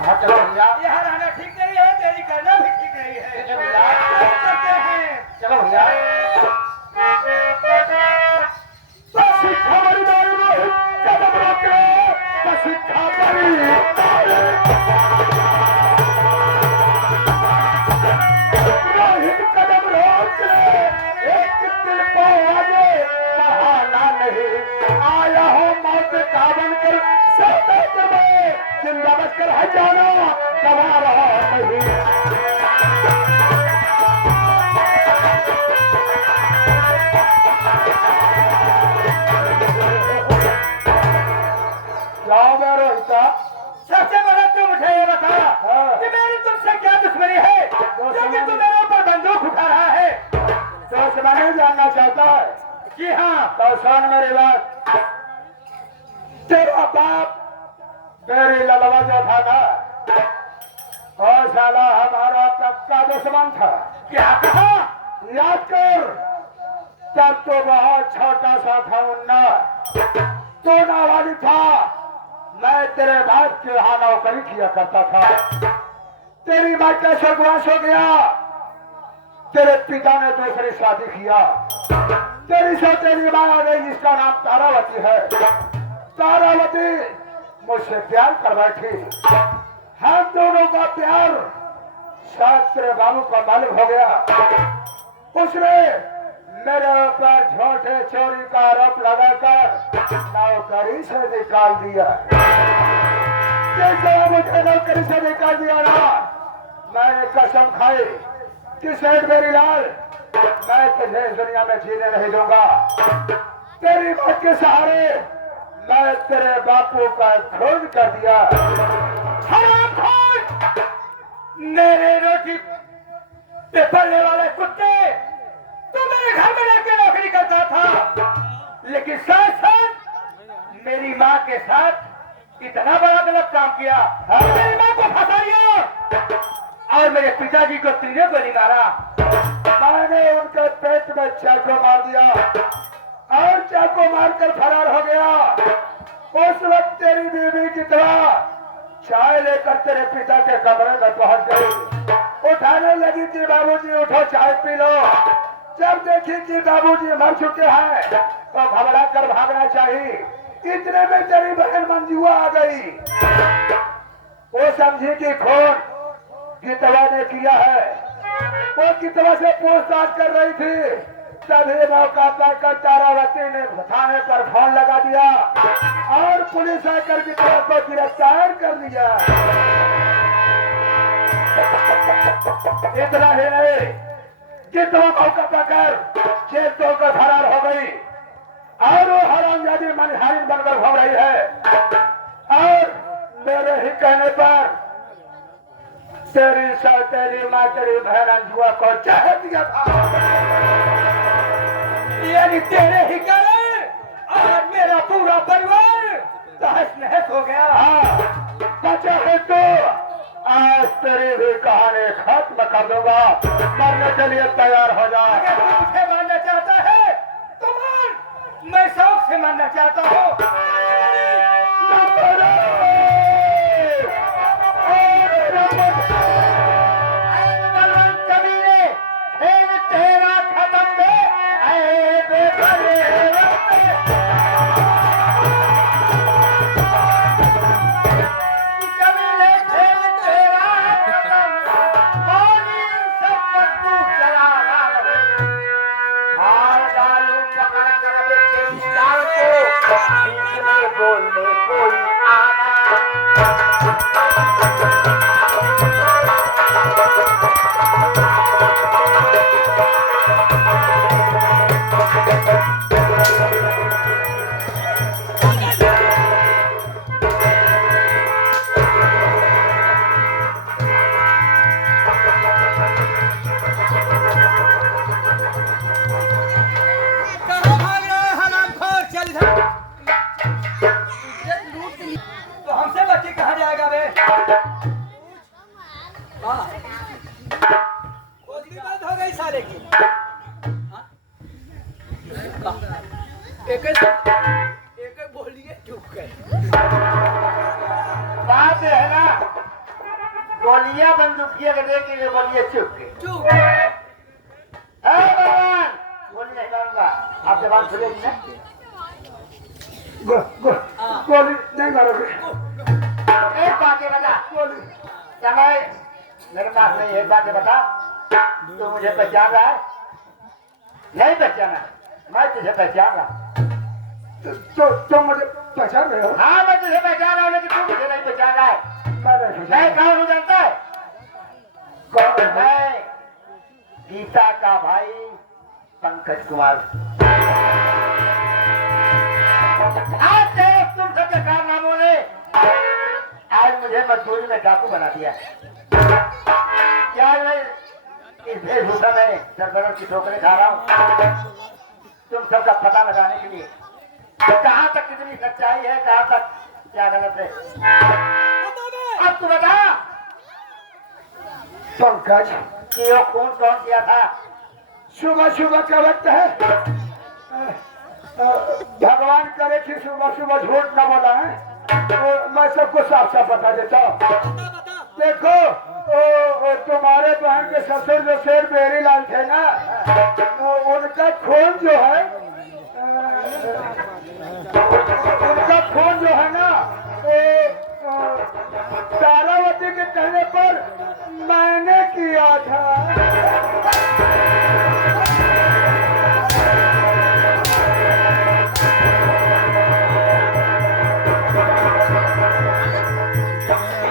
हाँ चलो भैया, यहाँ रहना ठीक नहीं है, तेरी करना भी ठीक नहीं है। ठीक है भैया, चलते हैं। चलो भैया। बस खबरी दारू रोहित कदम रोके, बस खबरी रोहित कदम रोके, एक दिल पाओ आगे बहाना नहीं, आया हो मौत का बनकर सौदे में जिंदा बचकर है जाना गवारा नहीं। जाओ मैं रोहिता, सबसे पहले तू मुझे ये बता हाँ। कि मेरी तुमसे क्या दुश्मनी है, जो कि तू मेरे ऊपर बंदूक उठा रहा है। तो मैं नहीं जानना चाहता है। जी हाँ, तो सुन मेरी बात, तेरा बाप मेरी ललवा जो था ना, और साला हमारा पक्का दुश्मन था। क्या कहा? याद कर, तब तो बहुत छोटा सा था मुन्ना, तो नावाली था, मैं तेरे बाप के यहाँ नौकरी किया करता था। तेरी माँ का स्वर्गवास हो गया, तेरे पिता ने दूसरी शादी किया, तेरी से तेरी माँ आ गई जिसका नाम तारावती है। तारावती मुझसे प्यार कर बैठी, हम दोनों का प्यार शास्त्र बाबू को मालूम हो गया, उसने मेरे ऊपर झूठे चोरी का आरोप लगाकर नौकरी से निकाल दिया। जैसे मुझे नौकरी से निकाल दिया ना, मैंने कसम खाई कि सेठ मेरी लाल, मैं तुझे इस दुनिया में जीने नहीं दूंगा। तेरी बात के सहारे मैं तेरे बापू का खून कर दिया। हरामखोर! मेरे रोटी पे पलने वाले कुत्ते, तू मेरे घर में रहकर नौकरी करता था, लेकिन साथ साथ मेरी माँ के साथ इतना बड़ा गलत काम किया। मेरी माँ को फंसा दिया और मेरे पिताजी को तीनों गोली मारा। मैंने उनके पेट में चाकू मार दिया और चाकू मारकर फरार हो गया। उस वक्त तेरी बीवी की तरह चाय लेकर तेरे पिता के कमरे में पहुंच गई, उठाने लगी कि बाबूजी उठो चाय पी लो। जब देखी कि बाबूजी मर चुके हैं तो घबरा कर भागना चाहिए। इतने में तेरी बहन मंजुआ आ गई, वो समझी कि खून गीतवा ने किया है, वो गीतवा से पूछताछ कर रही थी। तभी मौका पाकर तारावती ने थाने पर फोन लगा दिया और पुलिस आकर गीतवा को गिरफ्तार कर लिया। इतना ही नहीं, गीतवा मौका पाकर जेल तोड़कर फरार हो गई और वो हरामजादी मनहारिन बनकर घूम रही है। और मेरे ही कहने पर तेरी तेरी माँ तेरी बहन अंजुआ को चाह दिया था। यानी तेरे ही कारण आज मेरा पूरा परिवार तहस नहस हो गया। हाँ, बचा है तो आज तेरी भी कहानी खत्म कर दूंगा। मरने के लिए तैयार हो जा। अगर तू मुझे मारना चाहता है तो मार, मैं शौक से मारना चाहता हूँ। कबीरे, खेल तेरा खत्म है, ऐ बेघरे वक्त। कबीरे, खेल तेरा खत्म, होली सब पर तू चलाना रहे। हार डालू पकड़ कर देखे डाल को, बीच में बोलने कोई आना। कहाँ भाग रहा है हरामखोर? चल इधर। तो हमसे बच्चे कहाँ जाएगा बे? हाँ। खोजनी बंद हो गई साले की। हाँ? एक बोलिए चुप गए। बात है ना, गोलियां बंदूकिया के देख के बोलिए चुप के। भगवान गोली नहीं मारूंगा। आप जबान खुलेगी ना? गोली नहीं मारोगे। एक बात ये बता, गोली समय मेरे पास नहीं है। एक बात ये बता, तू मुझे पहचान रहा है? नहीं पहचाना? मैं तुझे पहचान रहा। तो मुझे पहचान रहे हो? हाँ मैं तुझे पहचान रहा हूँ, लेकिन तू मुझे नहीं पहचान रहा है। मैं कौन हूँ जानता है? कौन है? मैं गीता का भाई पंकज कुमार। आज तेरे तुम सबके कारनामों ने आज मुझे मजबूरी में डाकू बना दिया। क्या मैं इस वेशभूषा में सरबरों की ठोकरें खा रहा हूँ तुम सबका पता लगाने के लिए। कहाँ तक कितनी सच्चाई है, कहाँ तक क्या गलत है, अब तू बता। पंकज कि वो खून कौन किया था? सुबह सुबह का वक्त है। भगवान करे कि सुबह सुबह झूठ न बोला है। तो मैं सबको साफ साफ बता देता हूँ। देखो तुम्हारे बहन के ससुर जो शेर बेरी लाल थे ना, उनका खून जो है ना तारावती के कहने पर मैंने किया था।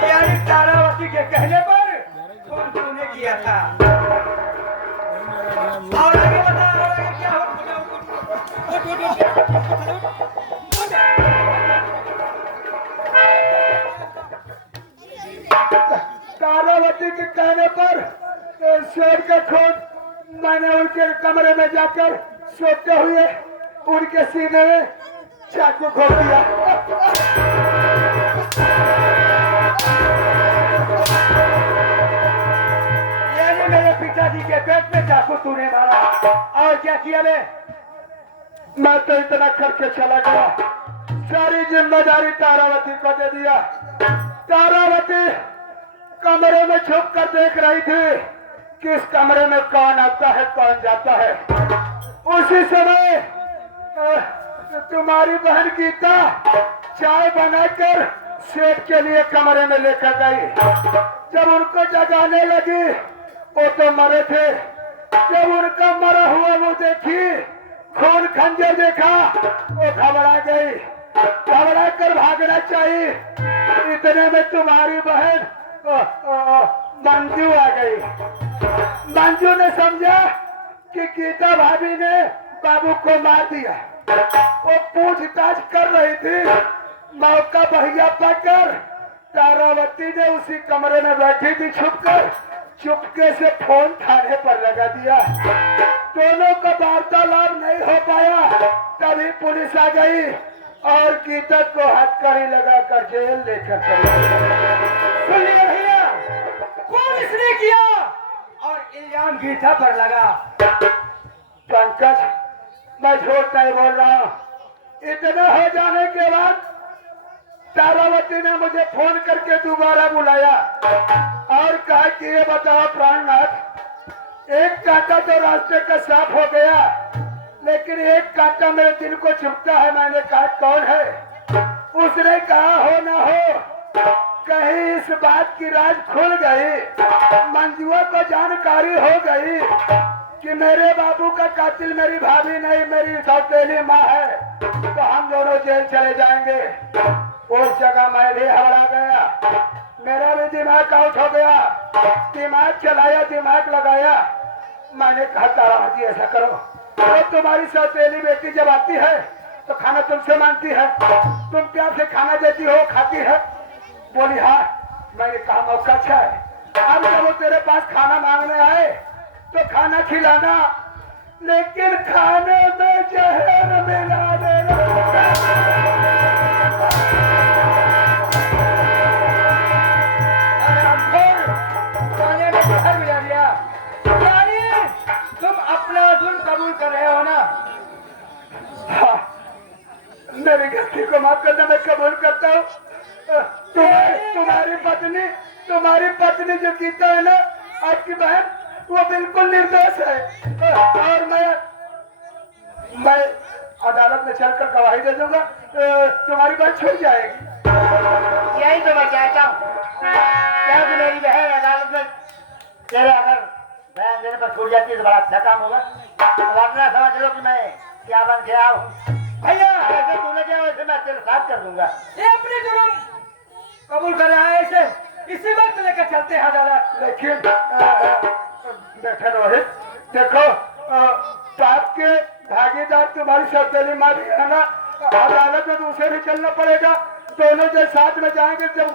यानी तारावती के कहने पर खून तूने किया था। और आगे बता, और आगे क्या हो? तारावती के कहने पर शेर का खून मैंने उनके कमरे में जाकर सोते हुए उनके सीने में चाकू घोट दिया। यानी मेरे पिताजी के पेट में चाकू तूने मारा। और क्या किया? मैं तो इतना करके चला गया, सारी जिम्मेदारी तारावती को दे दिया। तारावती कमरे में छुप कर देख रही थी कि इस कमरे में कौन आता है कौन जाता है। उसी समय तुम्हारी बहन गीता चाय बनाकर सेठ के लिए कमरे में लेकर गई। जब उनको जगाने लगी वो तो मरे थे। जब उनका मरा हुआ वो देखी, खून खंजर देखा, वो घबरा गई। घबरा कर भागना चाहिए, इतने में तुम्हारी बहन मंजू आ गई। मंजू ने समझा कि गीता भाभी ने बाबू को मार दिया। वो पूछताछ कर रही थी। मौका बढ़िया पाकर तारावती ने उसी कमरे में बैठी थी छुपकर, चुपके से फोन थाने पर लगा दिया। दोनों का वार्तालाप नहीं हो पाया, तभी पुलिस आ गई और गीता को हथकड़ी लगाकर जेल लेकर चली गई। सुनिए भैया, पुलिस ने किया और इल्जाम गीता पर लगा। पंकज मैं झूठ नहीं बोल रहा हूँ। इतना हो जाने के बाद तारावती ने मुझे फोन करके दोबारा बुलाया और कहा कि ये बताओ प्राणनाथ, एक कांटा तो रास्ते का साफ हो गया, लेकिन एक कांटा मेरे दिल को चुभता है। मैंने कहा कौन है? उसने कहा हो ना हो कहीं इस बात की राज खुल गई, मंजुआ को जानकारी हो गई कि मेरे बाबू का कातिल मेरी भाभी नहीं मेरी सौतेली माँ है, तो हम दोनों जेल चले जाएंगे। उस जगह मैं भी हबड़ा गया, मेरा भी दिमाग आउट हो गया। दिमाग चलाया, दिमाग लगाया। मैंने कहा तारावती ऐसा करो, तो तुम्हारी सौतेली बेटी जब आती है तो खाना तुमसे मांगती है, तुम प्यार से खाना देती हो, खाती है। बोली हाँ। मैंने कहा मौका अच्छा है, अब जब वो तेरे पास खाना मांगने आए तो खाना खिलाना, लेकिन खाने में जहर मिला देना। खाने में जहर मिला दिया। यानी तुम अपना जुल्म कबूल कर रहे हो ना? हाँ, मेरी गलती को माफ करना मैं कबूल करता हूँ। तुम्हारी पत्नी जो गीता है ना, आपकी बहन, वो बिल्कुल निर्दोष है। और मैं अदालत में चलकर गवाही दे दूंगा, तुम्हारी बहन छूट जाएगी। यही तो मैं चाहता हूँ, क्या कि मेरी बहन अदालत में तेरे अगर बहन देने पर छूट जाती है तो बड़ा अच्छा काम होगा। वरना समझ लो कि मैं क्या बन के आऊँ। भैया ऐसे तूने क्या, वैसे मैं तेरे साथ कर दूंगा। ये अपने जुर्म कबूल कर रहा है, इसे इसी वक्त लेकर चलते हैं अदालत। लेकिन देखे रोहित, देखो पाप के भागीदार तुम्हारी सौतेली मारी है ना, अदालत में तो उसे भी चलना पड़ेगा। दोनों जब साथ में जाएंगे, जब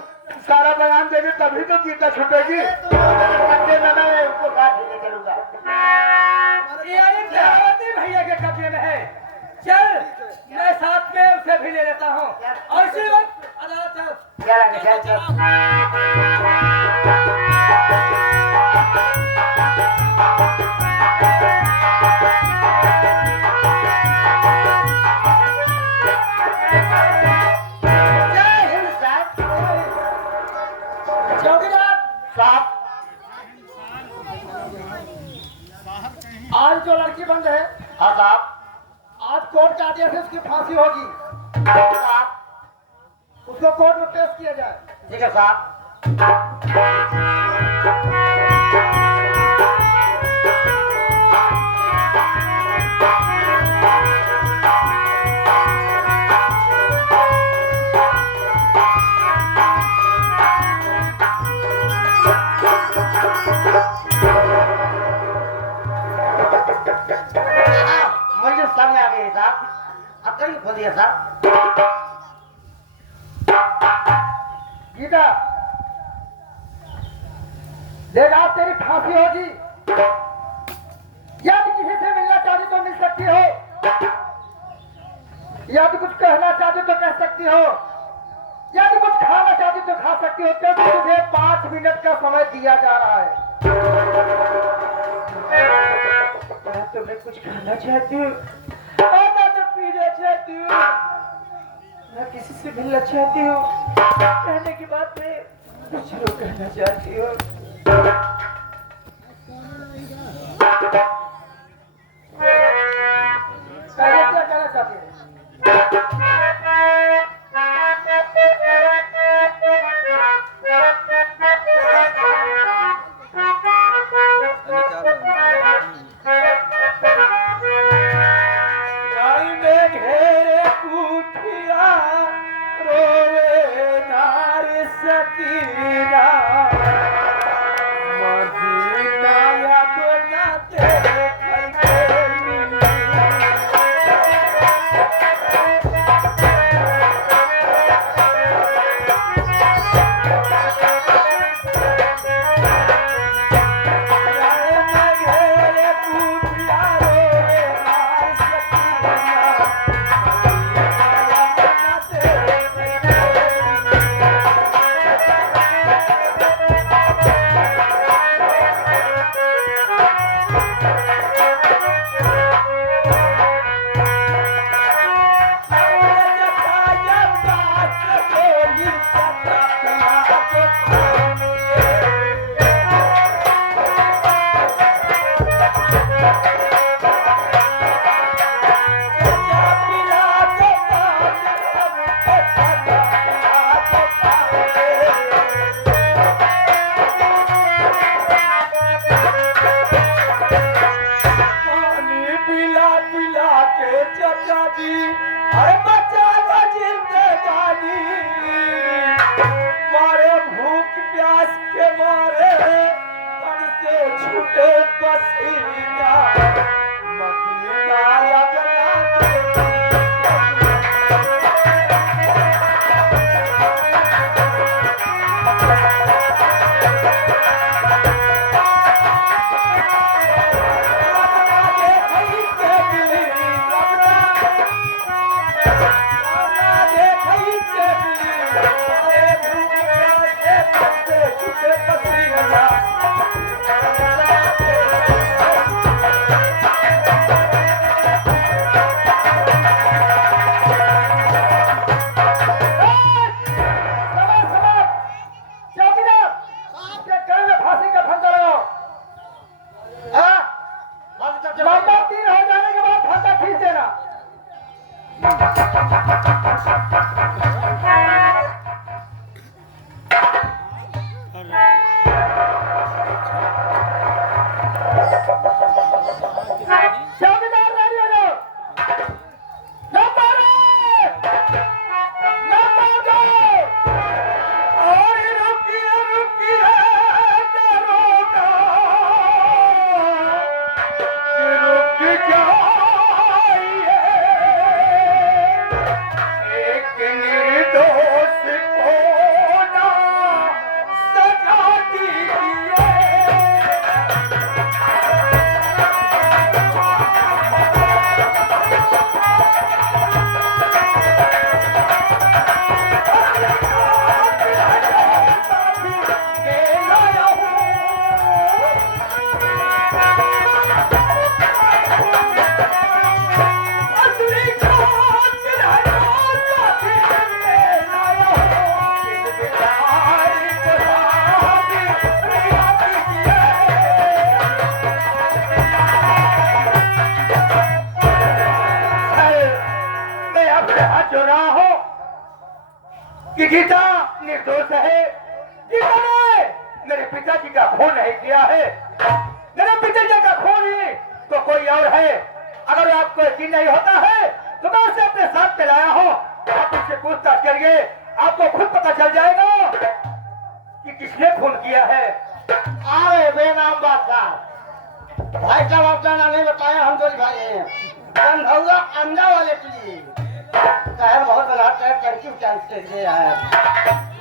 सारा बयान देंगे तभी तो गीता छूटेगी। मैं उसको साथ लेके चलूंगा। भैया के कब्जे में है, चल मैं साथ में उसे भी ले लेता हूँ और इसी वक्त अदालत चल। चल। आज जो लड़की बंद है, हाँ साहब। आज कोर्ट का आदेश है, उसकी फांसी होगी। उसको कोर्ट में पेश किया जाए। ठीक है साहब। मुझे सामने आ गई साहब, अब कहीं खोल दिया साहब। गीता देख, आज तेरी फांसी होगी। यदि किसी से मिलना चाहती तो मिल सकती हो, यदि कुछ कहना चाहती तो कह सकती हो, यदि कुछ खाना चाहती तो खा सकती हो, क्योंकि तुझे 5 मिनट का समय दिया जा रहा है। तुम्हें कुछ खाना चाहती हूँ, खाना तो पीना चाहती हूँ, मैं किसी से मिलना चाहती हूँ, कहने की बात में कुछ लोग कहना चाहती हूँ। क्या कहना चाहती है? चौकीदार रेडी हो जाओ। न मारो, न मारो। और रुकिए रुकिए दरोगा, रुक जाइए। एक निर्दोष को ना सजा दीजिए। मैं आपसे हाथ जोड़ रहा हूं कि गीता निर्दोष है। गीता ने मेरे पिताजी का खून नहीं किया है। मेरे पिताजी का खून ही तो कोई और है। अगर आपको यकीन नहीं होता है तो मैं उसे अपने साथ में लाया हूं। आप उससे पूछताछ करिए, आपको खुद पता चल जाएगा कि किसने खून किया है। अरे बेनाम बात साहब, भाई साहब आपका नाम नहीं बताया, हम तो भाई हैं। गंधौला अंडा वाले के लिए शहर बहुत बड़ा है, टंकी चांस दे रहा है।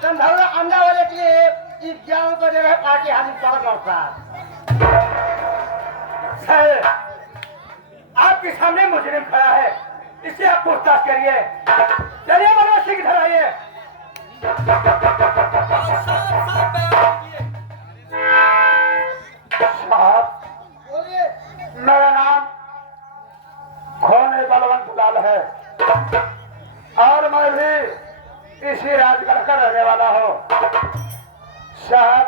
गंधौला अंडा वाले के लिए 11 बजे है पार्टी हाजिर कर साहब। सर, आपके सामने मुजरिम खड़ा है, इससे आप पूछताछ करिए। चलिए बदमाशी की तरह आइए। साहब, बोलिए। मेरा नाम खोने बलवंत लाल है और मैं भी इसी राजगढ़ का रहने वाला हूँ। साहब,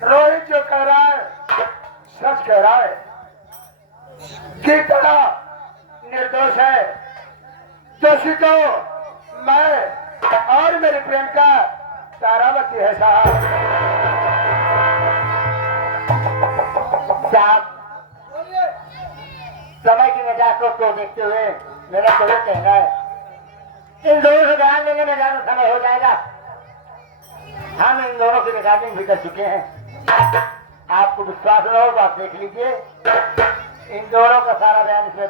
रोहित जो कह रहा है सच कह रहा है। गीता निर्दोष है। दोषी तो मैं और मेरी प्रेमिका तारावती है। साहब, बोलिए। समय की नजाकत को देखते हुए मेरा तो ये कहना है, इन दोनों से ध्यान देने में ज्यादा समय हो जाएगा। हम इन दोनों की रिकॉर्डिंग भी कर चुके हैं। आपको विश्वास न हो तो आप देख लीजिए। इन दोनों का सारा बयान इसमें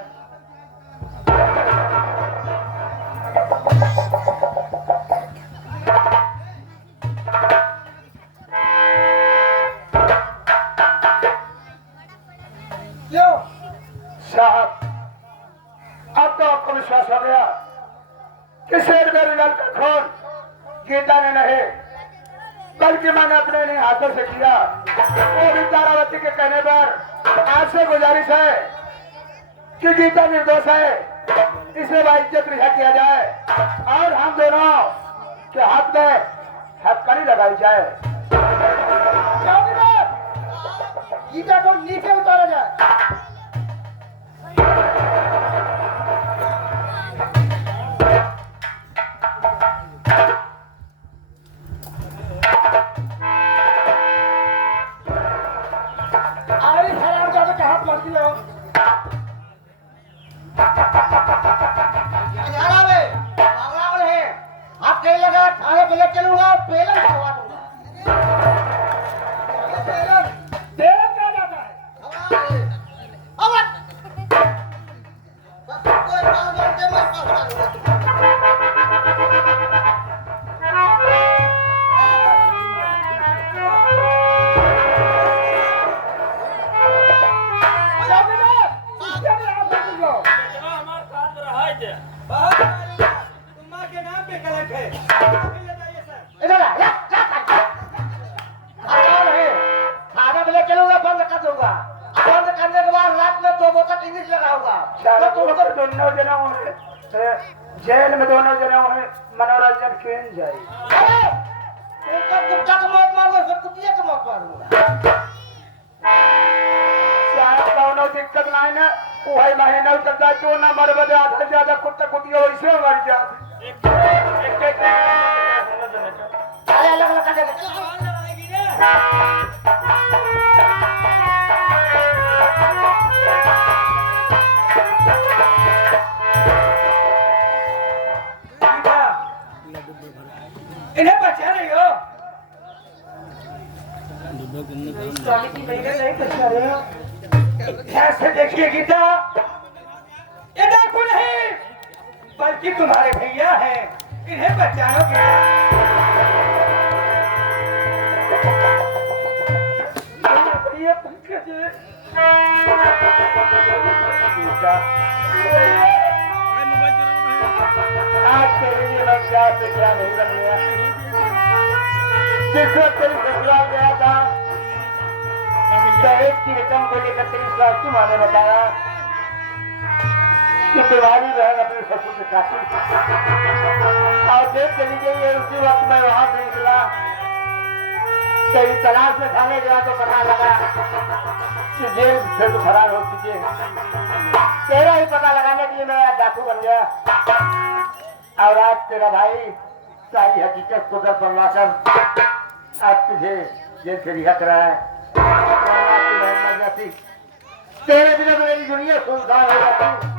क्यों? साहब, अब तो आपको विश्वास हो गया कि शेर बेरीलाल का खून गीता ने नहीं बल्कि मैंने अपने नहीं हाथों से किया। वो भी तारावती के कहने पर आपसे गुजारिश है कि गीता निर्दोष है, इसे बाइज्जत रिहा किया जाए और हम दोनों के हाथ में हथकड़ी लगाई जाए। चौकीदार, गीता को नीचे उतारा जाए। अरे हराम जादे के हाथ लग दिया। अनारा में बावला वाले हैं। आप कहीं लगा थाने पे ले चलूंगा और पेलन करवा दूंगा। पेलन पेलन क्या जाता है? अब बस कोई काम करते मत पकड़ा। इधर आ, या, हराम है। थाने पे ले चलूंगा, बंद कर दूंगा। बंद करने के बाद रात में 2 बोतल इंग्लिश लगाऊंगा। तो तुमको दोनों जनों में जेल में दोनों जनों में मनोरंजन क्यों जाए? अरे, तुमको कुत्ता का मौत मारूंगा, फिर कुतिया का मौत मारूंगा। साहब, कौनो दिक्कत नहीं है। वही महीना उतरता क्यों ना मर बदे आधा से ज्यादा कुत्ता कुतिया वैसे मर जाते अरे अलग अलग कर दे इन्हें बचा रही हो ध्यान से देखिए गीता, ये डाकू नहीं बल्कि तुम्हारे भैया हैं, इन्हें बचाओगे। ये पंकज गीता, आज तेरे लिए मैं क्या से क्या नहीं बन गया। जिस वक्त तेरी ससुराल गया था दहेज की रकम को लेकर तेरी सासू माँ ने बताया कि तुम्हारी बहन अपने ससुर के साथ और देख चली गई है। उसी वक्त मैं वहां से निकला, तेरी तलाश में थाने गया तो पता लगा कि जेल से तो फरार हो चुके हैं। तेरा ही पता लगाने के लिए मैं डाकू बन गया और आज तेरा भाई सारी हकीकत को दर बनवाकर आज तुझे जेल से रिहा कराया है। तेरे बिना तो मेरी दुनिया सुनसान हो जाती।